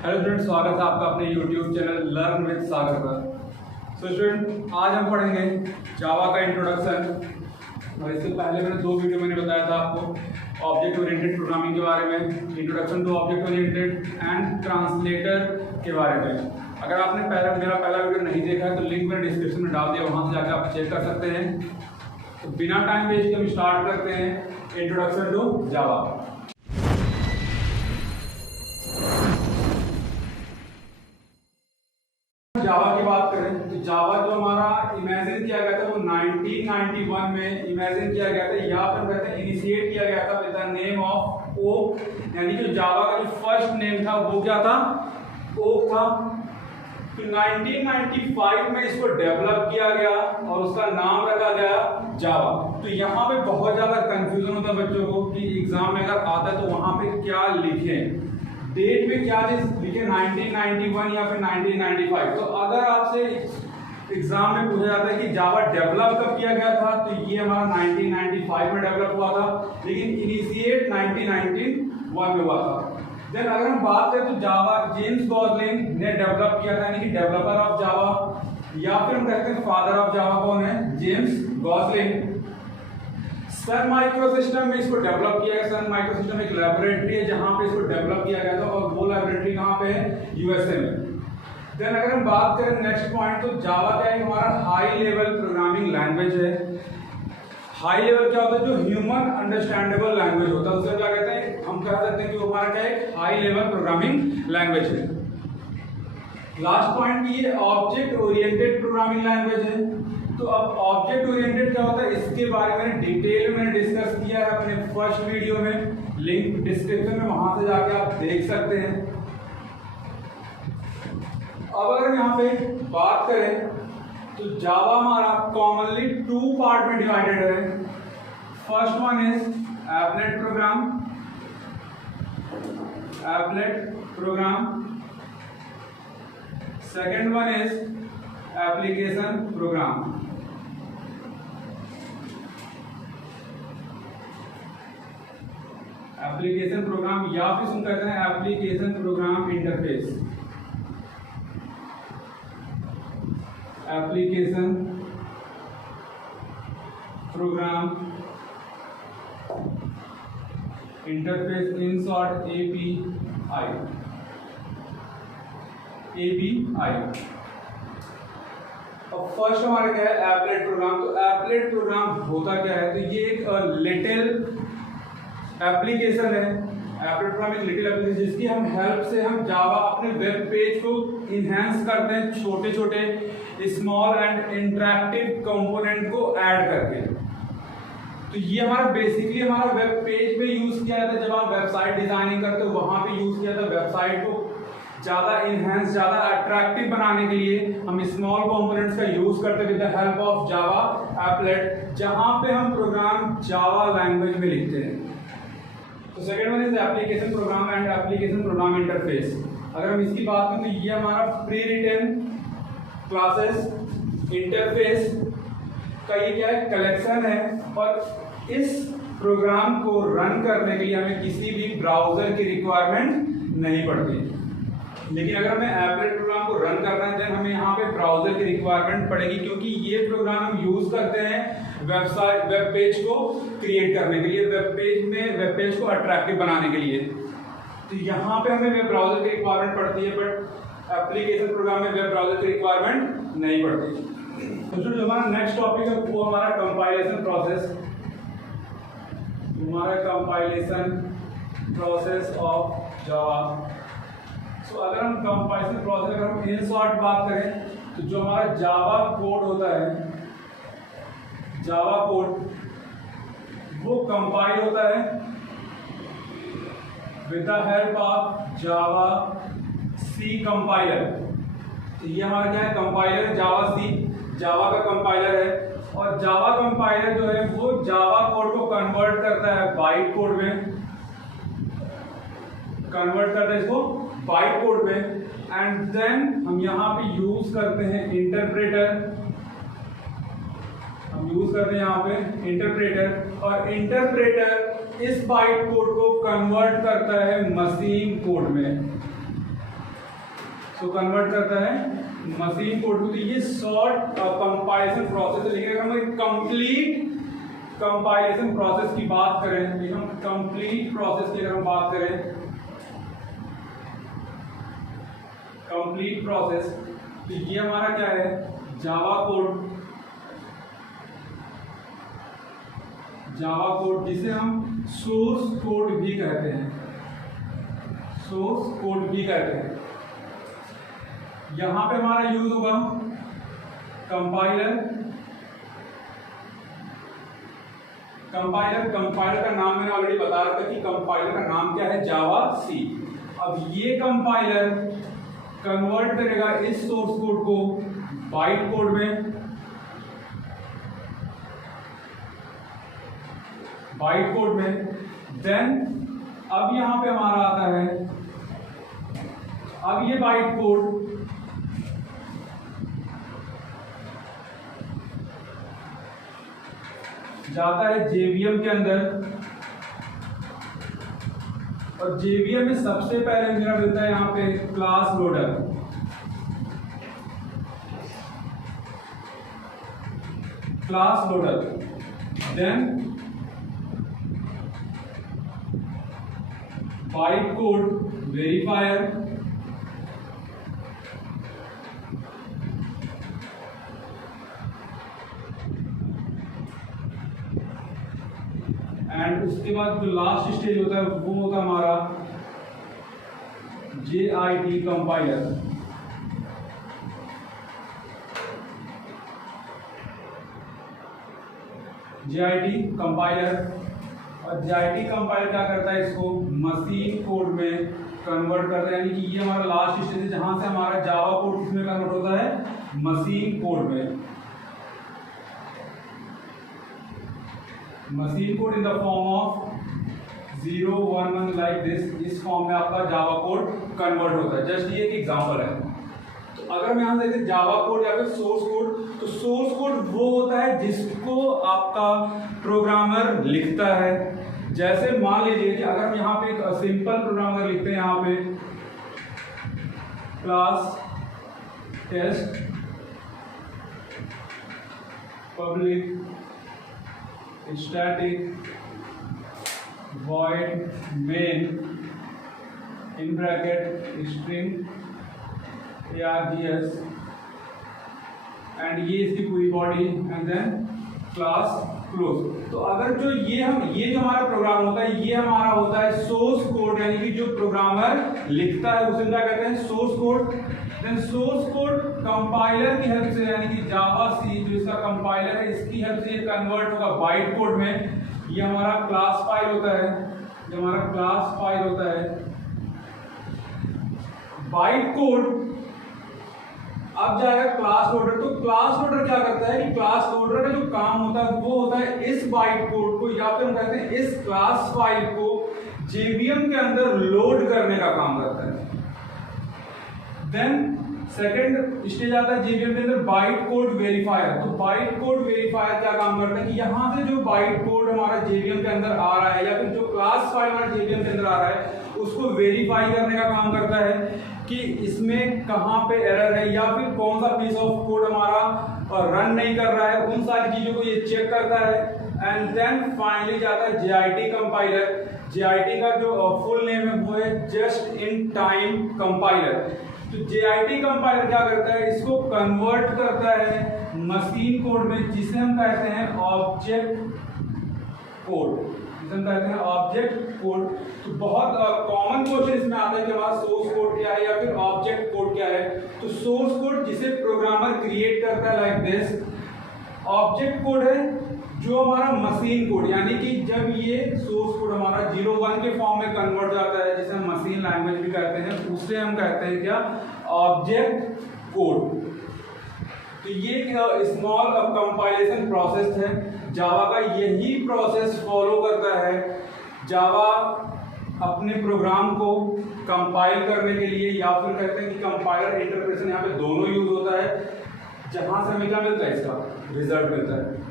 Hello student, स्वागत है आपका अपने YouTube चैनल लर्न विद सागर पर। सो स्टूडेंट, आज हम पढ़ेंगे जावा का इंट्रोडक्शन। और इससे पहले मैंने दो वीडियो बताया था आपको ऑब्जेक्ट ओरिएंटेड प्रोग्रामिंग के बारे में, introduction to object oriented and translator के बारे में। अगर आपने मेरा पहला वीडियो नहीं देखा है तो लिंक मैंने डिस्क्रिप्शन में डाल दिया, वहाँ से जाकर आप चेक कर सकते हैं। तो बिना टाइम वेस्ट के हम स्टार्ट करते हैं इंट्रोडक्शन टू जावा। जावा की बात करें तो जावा जो हमारा इमेजिन किया गया था वो 1991 में इमेजिन किया गया था, या फिर कहते हैं इनिशिएट किया गया था with the name of oak. यानी कि जावा का जो फर्स्ट नेम था वो क्या था? ओक था। तो 1995 में इसको डेवलप किया गया और उसका नाम रखा गया जावा। तो यहाँ पे बहुत ज्यादा कंफ्यूजन होता है बच्चों को कि एग्जाम में अगर आता है तो वहां पे क्या लिखें, डेट में क्या लिखे, 1991 या फिर 1995। तो अगर आपसे एग्जाम में पूछा जाता है कि जावा डेवलप कब किया गया था, तो ये हमारा 1995 में डेवलप हुआ था, लेकिन इनिशिएट 1991 में हुआ था। देन अगर हम बात करें तो जावा जेम्स गॉसलिंग ने डेवलप किया था, यानी कि डेवलपर ऑफ जावा, या फिर हम कहते हैं फादर ऑफ जावा कौन है? James Gosling. सन माइक्रोसिस्टम में इसको डेवलप किया गया। सन माइक्रोसिस्टम एक लैबोरेटरी है जहां पे इसको डेवलप किया गया था, और वो लैबोरेटरी कहां पे है? यूएसए में। देन अगर हम बात करें नेक्स्ट पॉइंट, तो जावा क्या है? हमारा हाई लेवल प्रोग्रामिंग लैंग्वेज है। हाई लेवल क्या होता है? जो ह्यूमन अंडरस्टैंडेबल लैंग्वेज होता है उसे क्या कहते हैं? हम कह सकते हैं कि वो हमारा क्या है? हाई लेवल प्रोग्रामिंग लैंग्वेज है। लास्ट पॉइंट की ये ऑब्जेक्ट ओरिएंटेड प्रोग्रामिंग लैंग्वेज है। तो अब ऑब्जेक्ट ओरिएंटेड क्या होता है इसके बारे में डिटेल में डिस्कस किया है अपने फर्स्ट वीडियो में, लिंक डिस्क्रिप्शन में, वहां से जाके आप देख सकते हैं। अब अगर यहाँ पे बात करें तो जावा हमारा कॉमनली टू पार्ट में डिवाइडेड है। First one is applet program, second one is application program. Application program या फिर हम कहते हैं application program interface. Application program interface, in short API. अब फर्स्ट हमारा क्या है? Applet program. तो एप्लेट प्रोग्राम होता क्या है? तो ये एक लिटिल एप्लीकेशन है। एप्लेट प्रोग्राम एक लिटिल एप्लीकेशन जिसकी हम हेल्प से हम जावा अपने वेब पेज को इनहेंस करते हैं, छोटे छोटे स्मॉल एंड इंटरैक्टिव कंपोनेंट को ऐड करके। तो ये हमारा बेसिकली हमारा वेब पेज पे यूज किया जाता है। जब आप वेबसाइट डिजाइनिंग करते हो वहां पे यूज किया जाता है। वेबसाइट को ज्यादा इनहेंस, ज्यादा अट्रैक्टिव बनाने के लिए हम स्मॉल कंपोनेंट्स का यूज करते हैं with the help of Java applet, जहां पे हम प्रोग्राम जावा लैंग्वेज में लिखते हैं। तो second one is application programme and application program interface. अगर हम इसकी बात करें तो ये हमारा प्री रिटन क्लासेस इंटरफेस का ये क्या है? कलेक्शन है। और इस प्रोग्राम को रन करने के लिए हमें किसी भी ब्राउजर की रिक्वायरमेंट नहीं पड़ती। लेकिन अगर हमें एप्लेट प्रोग्राम को रन करना है देन हमें यहाँ पे ब्राउजर की रिक्वायरमेंट पड़ेगी, क्योंकि ये प्रोग्राम हम यूज करते हैं वेब पेज को क्रिएट करने के लिए, वेब पेज को अट्रैक्टिव बनाने के लिए। तो यहाँ पे हमें वेब ब्राउजर की रिक्वायरमेंट पड़ती है, बट एप्लीकेशन प्रोग्राम में वेब ब्राउजर की रिक्वायरमेंट नहीं पड़ती। तो जो हमारा नेक्स्ट टॉपिक है वो हमारा कंपाइलेशन प्रोसेस। हमारा कंपाइलेशन प्रोसेस ऑफ जावा। तो अगर हम कंपाइलेशन प्रोसेस, अगर हम इन शॉर्ट बात करें तो जो हमारा जावा कोड होता है, जावा कोड वो कंपाइल होता है with the help of Java C compiler. तो ये हमारा क्या है? कंपाइलर जावा सी, जावा का कंपाइलर है। और जावा कंपाइलर जो है वो जावा कोड को कन्वर्ट करता है बाइट कोड में, कन्वर्ट करता है इसको बाइट कोड में। एंड देन हम यहाँ पे यूज करते हैं इंटरप्रेटर। हम यूज करते हैं यहाँ पे इंटरप्रेटर, और इंटरप्रेटर इस बाइट कोड को कन्वर्ट करता है मशीन कोड में। तो कन्वर्ट करता है मशीन कोड। तो ये शॉर्ट कंपाइलेशन प्रोसेस है। लेकिन अगर हम कंप्लीट कंपाइलेशन प्रोसेस की बात करें, हम कंप्लीट प्रोसेस की अगर हम बात करें, कंप्लीट प्रोसेस, तो ये हमारा क्या है, जावा कोड। जावा कोड जिसे हम सोर्स कोड भी कहते हैं, सोर्स कोड भी कहते हैं। यहां पे हमारा यूज होगा कंपाइलर। कंपाइलर का नाम मैंने ऑलरेडी बता रखा कि कंपाइलर का नाम क्या है, जावा सी। अब ये कंपाइलर कन्वर्ट करेगा इस सोर्स कोड को बाइट कोड में, बाइट कोड में। देन अब यहां पे हमारा आता है, अब ये बाइट कोड जाता है जेवीएम के अंदर, और जेवीएम में सबसे पहले मेरा मिलता है यहां पे class loader. Class loader, then byte code verifier, and उसके बाद जो लास्ट स्टेज होता है वो होता है हमारा JIT कंपाइलर। JIT कंपाइलर, और JIT कंपाइलर क्या करता है, इसको मशीन कोड में कन्वर्ट करता है। यानी कि ये हमारा लास्ट स्टेज है जहां से हमारा जावा कोड किसमें कन्वर्ट होता है, मशीन कोड में। Machine code in the form of 0 1 1 like this, इस फॉर्म में आपका जावा कोड कन्वर्ट होता है। जस्ट ये एक एग्जांपल है। तो अगर मैं यहां से देखते जावा कोड या फिर सोर्स कोड, तो सोर्स कोड वो होता है जिसको आपका प्रोग्रामर लिखता है। जैसे मान लीजिए कि अगर हम यहाँ पे एक सिंपल प्रोग्रामर लिखते हैं, यहाँ पे class test public static void main in bracket string args, and ये इसकी पूरी body, and then class close. तो अगर जो ये जो हमारा प्रोग्राम होता है, ये हमारा होता है सोर्स कोड, यानी कि जो प्रोग्रामर लिखता है उसे क्या कहते हैं, source code. Then source code compiler की हेल्प से, यानी कि जावा सी जो इसका कंपाइलर है, इसकी हेल्प से ये कन्वर्ट होगा बाइट कोड में। ये हमारा क्लास फाइल होता है, ये हमारा क्लास फाइल होता है। बाइट कोड अब जाएगा क्लास लोडर। तो क्लास लोडर क्या करता है कि क्लास लोडर का जो काम होता है वो होता है इस बाइट कोड को, या फिर हम कहते हैं इस क्लास फाइल को जेवीएम के अंदर लोड करने का काम करता है। देन सेकंड स्टेज आता है जेवीएम के अंदर बाइट कोड वेरीफायर। तो बाइट कोड वेरीफायर क्या काम करता है कि यहां से जो बाइट कोड हमारा जेवीएम के अंदर आ रहा है, या फिर जो क्लास फाइल हमारा जेवीएम के अंदर आ रहा है, उसको वेरीफाई करने का काम करता है कि इसमें कहां पे एरर है, या फिर कौन सा पीस ऑफ कोड हमारा रन नहीं कर रहा है। उन सारी चीजों को ये चेक करता है। एंड देन फाइनली जाता है JIT कंपाइलर। JIT का जो फुल नेम है वो है जस्ट इन टाइम कंपाइलर। तो JIT कंपाइलर क्या करता है, इसको कन्वर्ट करता है मशीन कोड में, जिसे हम कहते हैं ऑब्जेक्ट कोड, जिसे हम कहते हैं ऑब्जेक्ट कोड। तो बहुत कॉमन क्वेश्चन इसमें आता है कि हमारा सोर्स कोड क्या है या फिर ऑब्जेक्ट कोड क्या है। तो सोर्स कोड जिसे प्रोग्रामर क्रिएट करता है लाइक दिस। ऑब्जेक्ट कोड है जो हमारा मशीन कोड, यानी कि जब ये सोर्स कोड हमारा 0 1 के फॉर्म में कन्वर्ट जाता है, जिसे हम मशीन लैंग्वेज भी कहते हैं, उसे हम कहते हैं क्या, ऑब्जेक्ट कोड। तो ये स्मॉल कंपाइलेशन प्रोसेस है। जावा का यही प्रोसेस फॉलो करता है। जावा अपने प्रोग्राम को कंपाइल करने के लिए, या फिर कहते हैं कि कंपाइलर इंटरप्रेशन यहाँ पे दोनों यूज होता है, जहां से हमें क्या मिलता है, इसका रिजल्ट मिलता है।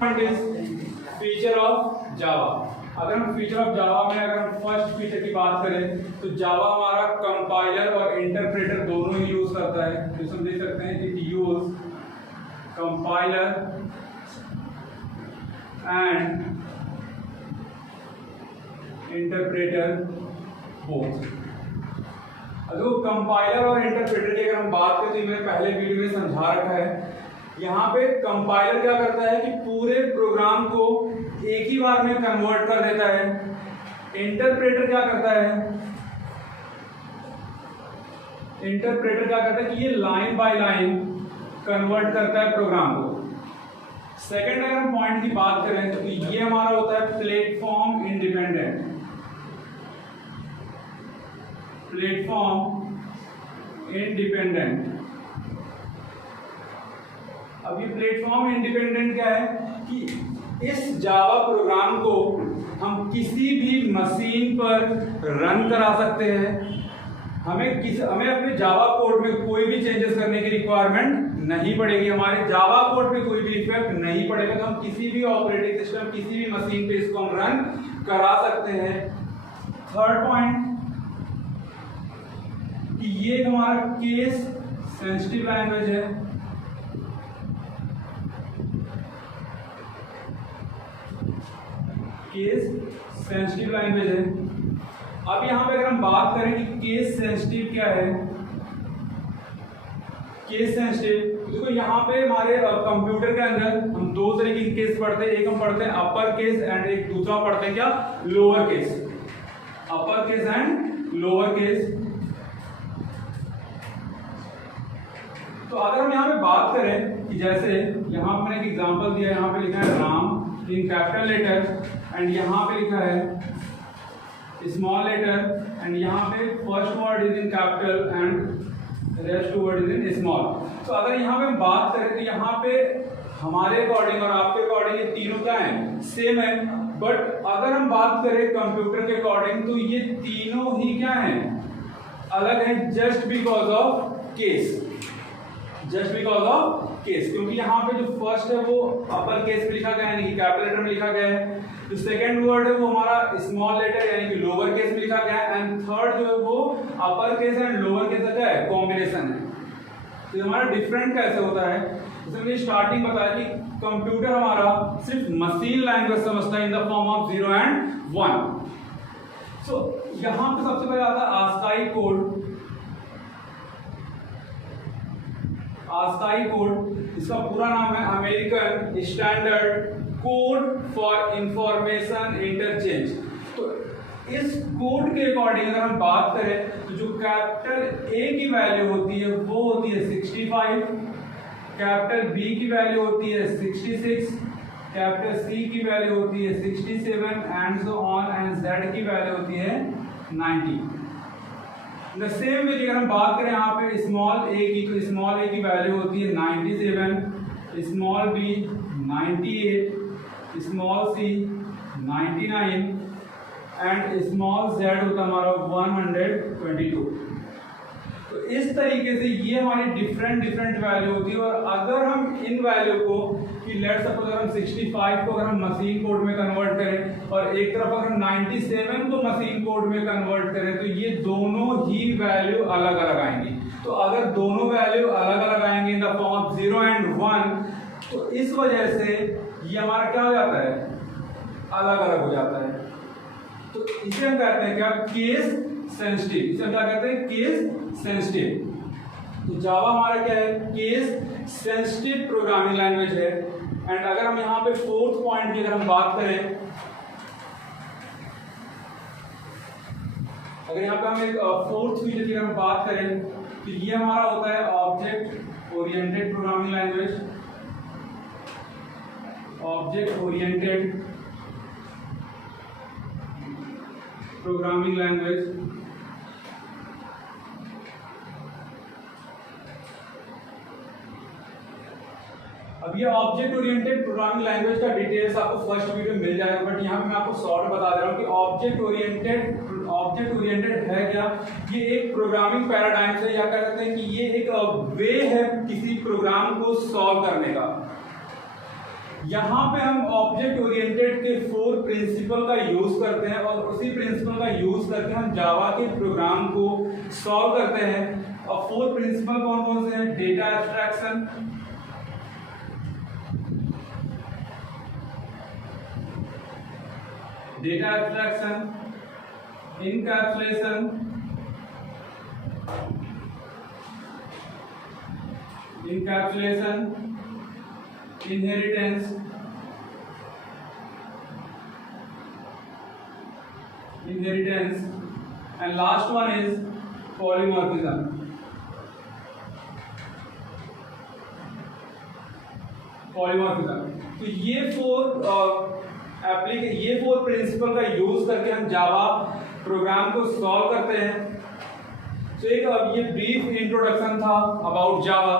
Feature of Java. अगर हम फीचर ऑफ जावा में अगर हम फर्स्ट फीचर की बात करें तो जावा हमारा कंपाइलर और इंटरप्रेटर दोनों ही यूज करता है। तो हम देख सकते हैं it use compiler and interpreter both. अगर कंपाइलर और इंटरप्रेटर की अगर हम बात करें तो मैंने पहले वीडियो में समझा रखा है। यहाँ पे कंपाइलर क्या करता है कि पूरे प्रोग्राम को एक ही बार में कन्वर्ट कर देता है। इंटरप्रेटर क्या करता है, इंटरप्रेटर क्या करता है कि ये लाइन बाय लाइन कन्वर्ट करता है प्रोग्राम को। सेकंड अगर हम पॉइंट की बात करें तो ये हमारा होता है प्लेटफॉर्म इंडिपेंडेंट। Platform independent. अब ये प्लेटफॉर्म इंडिपेंडेंट क्या है कि इस जावा प्रोग्राम को हम किसी भी मशीन पर रन करा सकते हैं। हमें अपने जावा कोड में कोई भी चेंजेस करने की रिक्वायरमेंट नहीं पड़ेगी। हमारे जावा कोड पे कोई भी इफेक्ट नहीं पड़ेगा। तो हम किसी भी ऑपरेटिंग सिस्टम किसी भी मशीन पे इसको हम रन करा सकते हैं। थर्ड पॉइंट कि ये हमारा केस सेंसिटिव लैंग्वेज है। केस सेंसिटिव लैंग्वेज है। अब यहां पे अगर हम बात करें कि केस सेंसिटिव क्या है, केस सेंसिटिव देखो यहाँ पे हमारे कंप्यूटर के अंदर हम दो तरीके के केस पढ़ते हैं। एक हम पढ़ते हैं अपर केस एंड एक दूसरा पढ़ते हैं क्या, lower case. Upper case and lower case. तो अगर हम यहाँ पे बात करें कि जैसे यहाँ पे मैंने एक एग्जांपल दिया, यहाँ पे लिखा है Ram in capital letter and यहाँ पे लिखा है स्मॉल लेटर एंड यहाँ पे first word is in capital and rest word is in small. तो अगर यहाँ पे हम बात करें तो यहाँ पे हमारे अकॉर्डिंग और आपके अकॉर्डिंग ये तीनों क्या है, सेम है। बट अगर हम बात करें कंप्यूटर के अकॉर्डिंग तो ये तीनों ही क्या है, अलग है, just because of case. Just because of case, क्योंकि यहाँ पे जो फर्स्ट है वो अपर केस में लिखा गया है यानी कि कैपिटल लेटर में लिखा गया है। जो सेकंड वर्ड है वो हमारा स्मॉल लेटर यानी कि लोअर केस में लिखा गया है एंड थर्ड जो है वो upper case and lower case का है कॉम्बिनेशन है। तो हमारा डिफरेंट कैसे होता है, जैसे मैंने स्टार्टिंग बताया कि कंप्यूटर हमारा सिर्फ मशीन लैंग्वेज समझता है in the form of 0 and 1। सो यहाँ पे सबसे पहले आता है आस्काई कोड। आस्काई कोड, इसका पूरा नाम है American standard code for information interchange. तो इस कोड के अकॉर्डिंग अगर हम बात करें तो जो कैपिटल ए की वैल्यू होती है वो होती है 65, कैपिटल बी की वैल्यू होती है 66, कैपिटल सी की वैल्यू होती है 67 and so on and Z की वैल्यू होती है 90। द सेम वे अगर हम बात करें यहाँ पे स्मॉल ए की तो स्मॉल ए की वैल्यू होती है 97, small B 98, small C 99 and small Z होता है हमारा 122। तो इस तरीके से ये हमारी डिफरेंट वैल्यू होती है। और अगर हम इन वैल्यू को कि लेट्स सपोज अगर हम 65 को अगर हम मशीन कोड में कन्वर्ट करें और एक तरफ अगर 97 को मशीन कोड में कन्वर्ट करें तो ये दोनों ही वैल्यू अलग अलग आएंगी। तो अगर दोनों वैल्यू अलग अलग आएंगे in the form of 0 and 1 तो इस वजह से ये हमारा क्या हो जाता है, अलग अलग हो जाता है। तो इसे हम कहते हैं क्या, केस सेंसिटिव। इसे हम क्या कहते हैं, केस सेंसिटिव। तो जावा हमारा क्या है, केस सेंसिटिव प्रोग्रामिंग लैंग्वेज है। एंड अगर हम यहाँ पे फोर्थ पॉइंट की अगर हम बात करें, अगर यहाँ पे हम एक फोर्थ फीचर की अगर हम बात करें तो ये हमारा होता है object oriented programming language. Object oriented programming language. अब ये ऑब्जेक्ट ओरिएंटेड प्रोग्रामिंग लैंग्वेज का डिटेल्स आपको फर्स्ट वीडियो में मिल जाएगा, बट यहाँ पे मैं आपको शॉर्ट बता दे रहा हूँ कि ऑब्जेक्ट ओरिएंटेड है क्या। ये एक प्रोग्रामिंग पैराडाइम से या कह सकते हैं कि ये एक वे है किसी प्रोग्राम को सॉल्व करने का। यहाँ पे हम ऑब्जेक्ट ओरिएंटेड के 4 प्रिंसिपल का यूज करते हैं और उसी प्रिंसिपल का यूज करके हम जावा के प्रोग्राम को सॉल्व करते हैं। और 4 प्रिंसिपल कौन कौन से हैं? Data abstraction, data abstraction, encapsulation, inheritance, and last one is polymorphism. तो ये 4 प्रिंसिपल का यूज करके हम जावा प्रोग्राम को सॉल्व करते हैं। तो एक अब ये ब्रीफ इंट्रोडक्शन था अबाउट जावा।